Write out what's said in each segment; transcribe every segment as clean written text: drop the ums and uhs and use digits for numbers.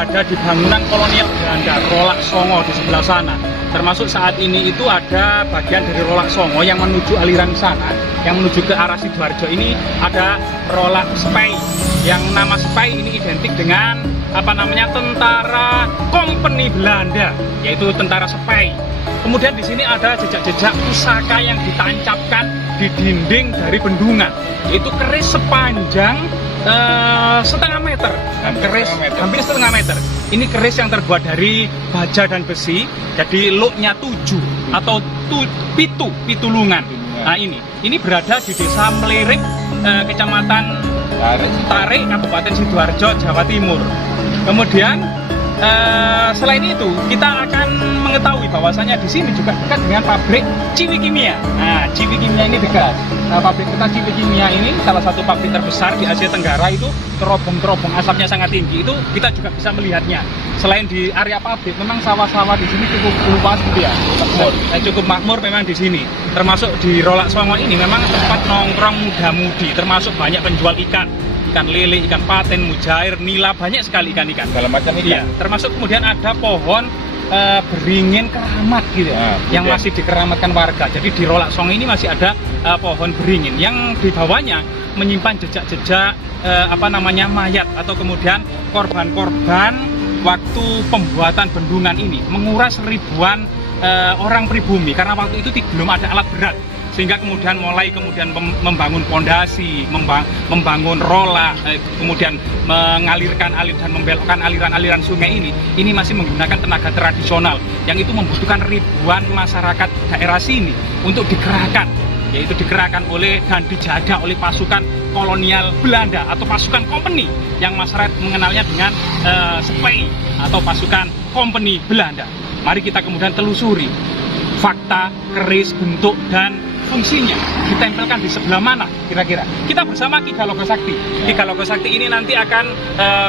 berada di bangunan kolonial Belanda, Rolak Songo di sebelah sana. Termasuk saat ini itu ada bagian dari Rolak Songo yang menuju aliran sana, yang menuju ke arah Sidoarjo ini ada Rolak Spey. Yang nama Spey ini identik dengan tentara Kompeni Belanda, yaitu tentara Spey. Kemudian di sini ada jejak-jejak pusaka yang ditancapkan di dinding dari bendungan, yaitu keris sepanjang setengah meter, hampir setengah meter. Ini keris yang terbuat dari baja dan besi, jadi looknya 7 atau pitulungan. Nah ini berada di desa Melirik, kecamatan Tarik, Kabupaten Sidoarjo, Jawa Timur. Kemudian selain itu kita akan mengetahui bahwasanya di sini juga dekat dengan pabrik Ciwi Kimia. Nah, Ciwi Kimia ini dekat. Pabrik kita Ciwi Kimia ini salah satu pabrik terbesar di Asia Tenggara, itu terobong-terobong asapnya sangat tinggi. Itu kita juga bisa melihatnya. Selain di area pabrik, memang sawah-sawah di sini cukup luas gitu ya. Cukup makmur memang di sini. Termasuk di Rolak Songo ini memang tempat nongkrong muda-mudi, termasuk banyak penjual ikan lele, ikan paten, mujair, nila, banyak sekali ikan-ikan. Segala macam ikan. Iya, termasuk kemudian ada pohon beringin keramat gitu ya, yang masih dikeramatkan warga. Jadi di Rolak Songo ini masih ada pohon beringin yang di bawahnya menyimpan jejak-jejak mayat atau kemudian korban-korban waktu pembuatan bendungan ini, menguras ribuan orang pribumi karena waktu itu belum ada alat berat, sehingga kemudian membangun pondasi, membangun rolak, kemudian mengalirkan dan membelokkan aliran-aliran sungai ini masih menggunakan tenaga tradisional yang itu membutuhkan ribuan masyarakat daerah sini untuk dikerahkan, yaitu dikerahkan oleh dan dijaga oleh pasukan kolonial Belanda atau pasukan kompeni yang masyarakat mengenalnya dengan Spey atau pasukan kompeni Belanda. Mari kita kemudian telusuri fakta, keris, bentuk, dan fungsinya ditempelkan di sebelah mana kira-kira. Kita bersama Ki Galogo Sakti. Ki Galogo Sakti ini nanti akan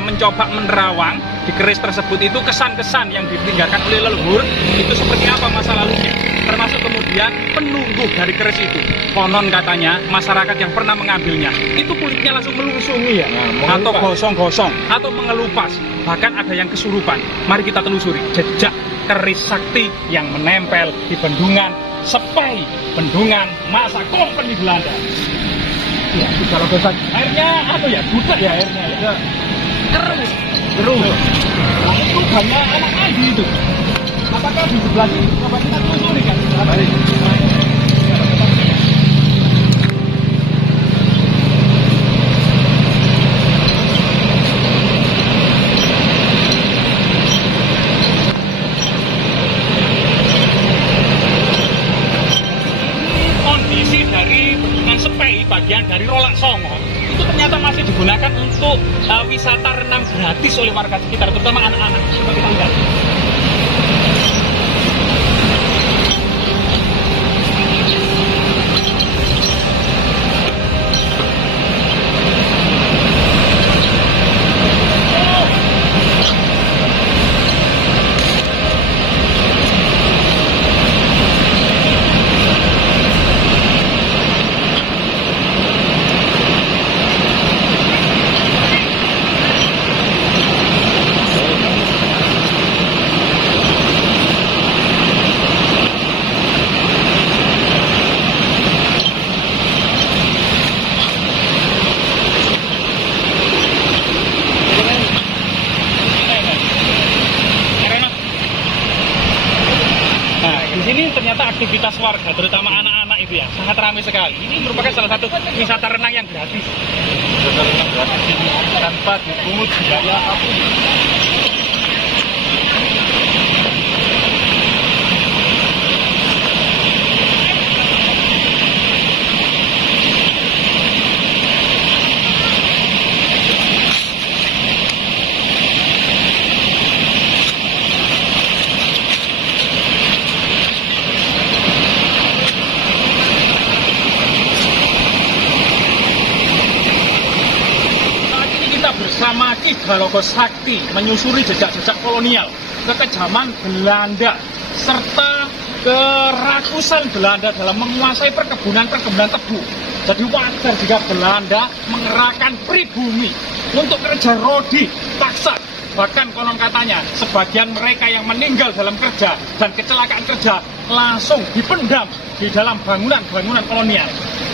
mencoba menerawang di keris tersebut itu kesan-kesan yang ditinggalkan oleh leluhur itu seperti apa masa lalunya. Termasuk kemudian penunggu dari keris itu. Konon katanya masyarakat yang pernah mengambilnya itu kulitnya langsung melungsungi ya, atau gosong-gosong atau mengelupas, bahkan ada yang kesurupan. Mari kita telusuri jejak keris sakti yang menempel di bendungan Spey, bendungan masa kompeni Belanda. Ya, kalau besar airnya budak ya airnya ya. Keruh. Itu banyak anak mandi itu. Apakah di sebelah sini? Coba kita telusuri kan. Mari. Bagian dari Rolak Songo itu ternyata masih digunakan untuk wisata renang gratis oleh warga sekitar, terutama anak-anak. Coba kita lihat. Ternyata aktivitas warga, terutama anak-anak itu ya, sangat ramai sekali. Ini merupakan salah satu wisata renang yang gratis. Wisata renang gratis ini tanpa dipungut biaya apapun. Bersama Ki Galogo Sakti menyusuri jejak-jejak kolonial ke kejaman Belanda serta kerakusan Belanda dalam menguasai perkebunan tebu. Jadi wajar jika Belanda mengerahkan pribumi untuk kerja rodi paksa bahkan konon katanya sebagian mereka yang meninggal dalam kerja dan kecelakaan kerja langsung dipendam di dalam bangunan-bangunan kolonial.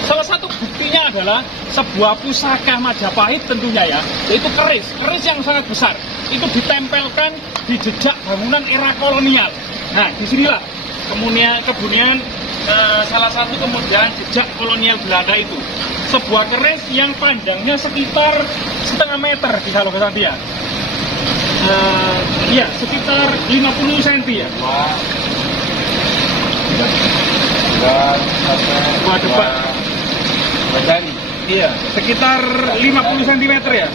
Salah satu buktinya adalah sebuah pusaka Majapahit tentunya ya, yaitu keris yang sangat besar. Itu ditempelkan di jejak bangunan era kolonial. Nah, disinilah kemudian salah satu kemudian jejak kolonial Belanda itu. Sebuah keris yang panjangnya sekitar setengah meter di Galogosati ya. Iya, sekitar 50 cm ya. Dua debat. Iya, sekitar 50 cm ya.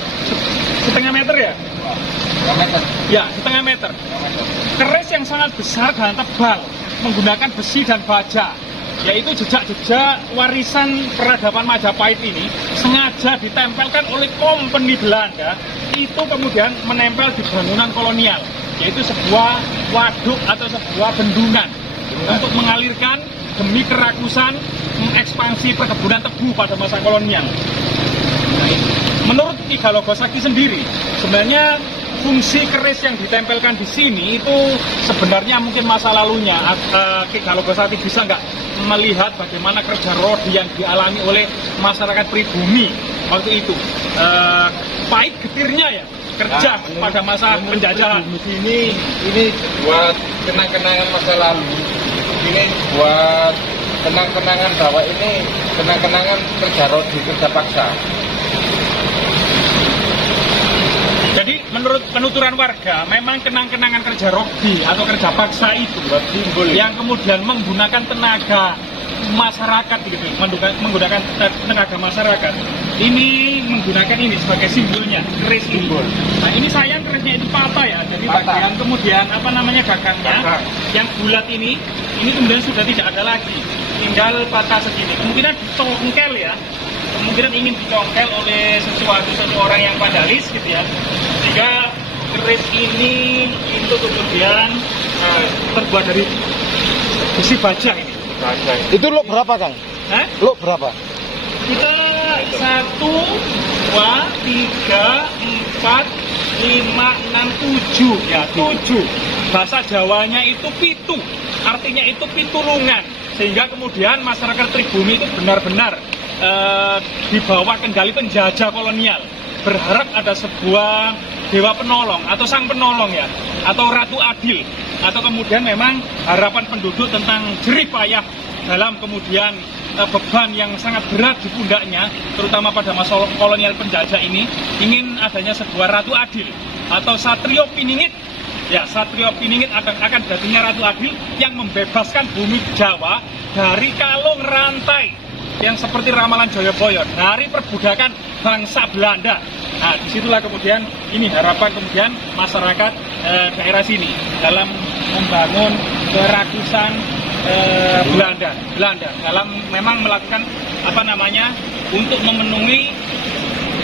Setengah meter ya? Ya, setengah meter. Keris yang sangat besar dan tebal, menggunakan besi dan baja, yaitu jejak-jejak warisan peradaban Majapahit ini sengaja ditempelkan oleh kompeni Belanda. Itu kemudian menempel di bangunan kolonial, yaitu sebuah waduk atau sebuah bendungan untuk mengalirkan demi kerakusan mengekspansi perkebunan tebu pada masa kolonial. Menurut Ki Galogosati sendiri, sebenarnya fungsi keris yang ditempelkan di sini itu sebenarnya mungkin masa lalunya. Ki Galogosati bisa nggak melihat bagaimana kerja roh yang dialami oleh masyarakat pribumi waktu itu. Pahit getirnya ya kerja pada masa penjajahan. Ini buat kenang-kenangan masa lalu. Ini buat kenang-kenangan bahwa ini kenang-kenangan kerja rodi, kerja paksa. Jadi menurut penuturan warga, memang kenang-kenangan kerja rodi atau kerja paksa itu yang kemudian menggunakan tenaga masyarakat gitu, menggunakan tenaga masyarakat. Ini menggunakan ini sebagai simbolnya, keris simbol. Nah, ini sayang kerisnya itu patah ya. Jadi bagian kemudian gagangnya yang bulat ini kemudian sudah tidak ada lagi. Tinggal patah segini. Kemungkinan dicongkel ya. Kemungkinan ingin dicongkel oleh seseorang yang vandalis gitu ya. Sehingga keris ini itu kemudian terbuat dari besi baja ini. Itu lo berapa, Kang? Lo berapa? Kita 1, 2, 3, 4, 5, 6, 7 ya, 7. Bahasa Jawanya itu pitu, artinya itu pitulungan. Sehingga kemudian masyarakat pribumi itu benar-benar di bawah kendali penjajah kolonial, berharap ada sebuah dewa penolong atau sang penolong ya, atau ratu adil, atau kemudian memang harapan penduduk tentang jerih payah dalam kemudian beban yang sangat berat di pundaknya, terutama pada masa kolonial penjajah ini, ingin adanya sebuah ratu adil atau Satrio Piningit. Ya, Satrio Piningit akan jadinya ratu adil yang membebaskan bumi Jawa dari kalung rantai yang seperti ramalan Joyoboyo, dari perbudakan bangsa Belanda. Nah, disitulah kemudian ini harapan kemudian masyarakat daerah sini dalam membangun kerakusan Belanda dalam memang melakukan untuk memenuhi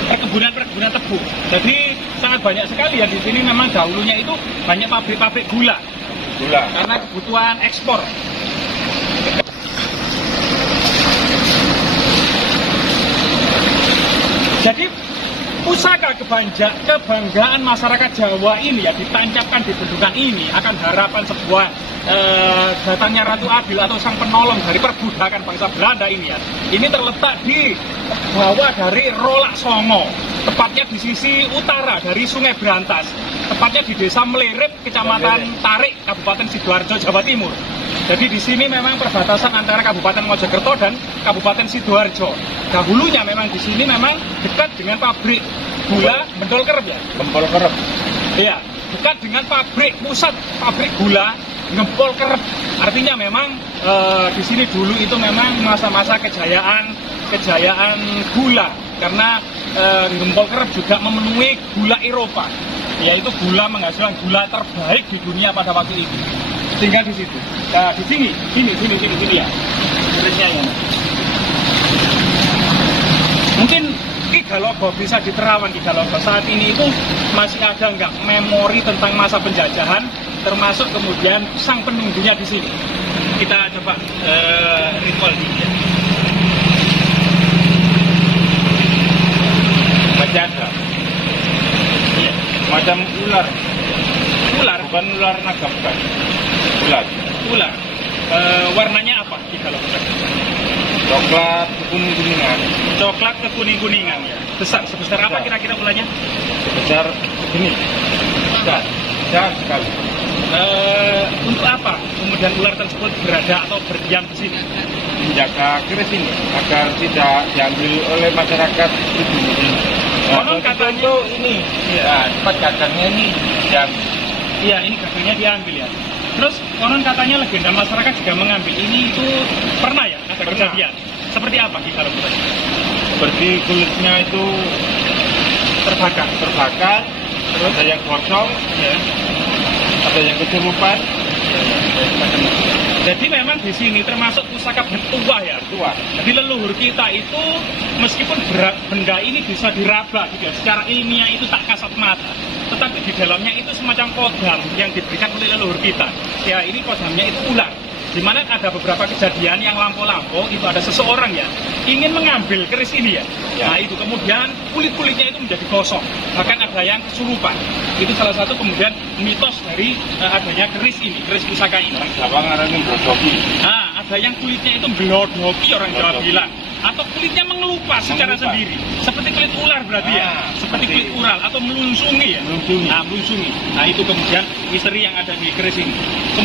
perkebunan tebu. Jadi sangat banyak sekali ya di sini. Memang dahulunya itu banyak pabrik-pabrik gula karena kebutuhan ekspor. Jadi pusaka kebanggaan masyarakat Jawa ini ya ditancapkan di bendungan ini akan harapan sebuah datangnya Ratu Adil atau sang penolong dari perbudakan bangsa Belanda ini ya. Ini terletak di bawah dari Rolak Songo, tepatnya di sisi utara dari Sungai Brantas, tepatnya di Desa Melerip, Kecamatan Tarik, Kabupaten Sidoarjo, Jawa Timur. Jadi di sini memang perbatasan antara Kabupaten Mojokerto dan Kabupaten Sidoarjo. Dahulunya memang di sini memang dekat dengan pabrik gula Bentol Kerep ya. Bentol Kerep. Iya, dekat dengan pusat pabrik gula Gempol Kerep. Artinya memang di sini dulu itu memang masa-masa kejayaan gula, karena Gempol Kerep juga memenuhi gula Eropa, yaitu gula menghasilkan gula terbaik di dunia pada waktu itu. Tinggal di situ. Nah, di sini ya. Kerisnya ya. Mungkin Ki Galogo bisa diterawan Ki Galogo saat ini itu masih ada nggak memori tentang masa penjajahan, termasuk kemudian sang penunggunya di sini. Kita coba recall dikit. Masih ada. Iya. Semacam ular, Ular. bukan ular naga, bukan. Ular. Ular. Warnanya apa di kalau Coklat kuning-kuningan. coklat kekuning-kuningan ya. Sebesar apa Besar. kira-kira ularnya? Sebesar begini. Besar. Besar sekali. Untuk apa kemudian ular tersebut berada atau berdiam di sini? Menjaga keris ini agar tidak diambil oleh masyarakat itu. Konon katanya- itu ini, ya, tempat gagangnya ini yang Iya, ini gagangnya diambil ya. Terus konon katanya legenda masyarakat juga mengambil ini itu pernah ya ada Pernah. kejadian. Seperti apa Ki kalau bukan? seperti kulitnya itu terbakar, terus ada yang gosong, Ya. ada yang kesurupan, Jadi memang di sini termasuk pusaka bertuah ya. tua. Jadi leluhur kita itu meskipun benda ini bisa diraba gitu ya, secara ilmiah itu tak kasat mata, tetapi di dalamnya itu semacam kodam yang diberikan oleh leluhur kita. Ya ini kodamnya itu ular. Di mana ada beberapa kejadian yang lampau-lampau itu ada seseorang ya ingin mengambil keris ini ya. Ya. Nah itu kemudian kulit-kulitnya itu menjadi gosong, bahkan ada yang kesurupan. Itu salah satu kemudian mitos dari adanya keris ini, keris pusaka ini. Orang Jawa ngarani brodoki. Nah, ada yang kulitnya itu belodoki orang Jawa Belodoki. bilang, atau kulitnya mengelupas secara Mengelupas. sendiri, seperti kulit ular berarti ya, Ah, seperti seperti kulit itu. ular atau melunsungi ya. Melunsungi. Nah, melunsungi. Nah, itu kemudian misteri yang ada di keris ini. Kemudian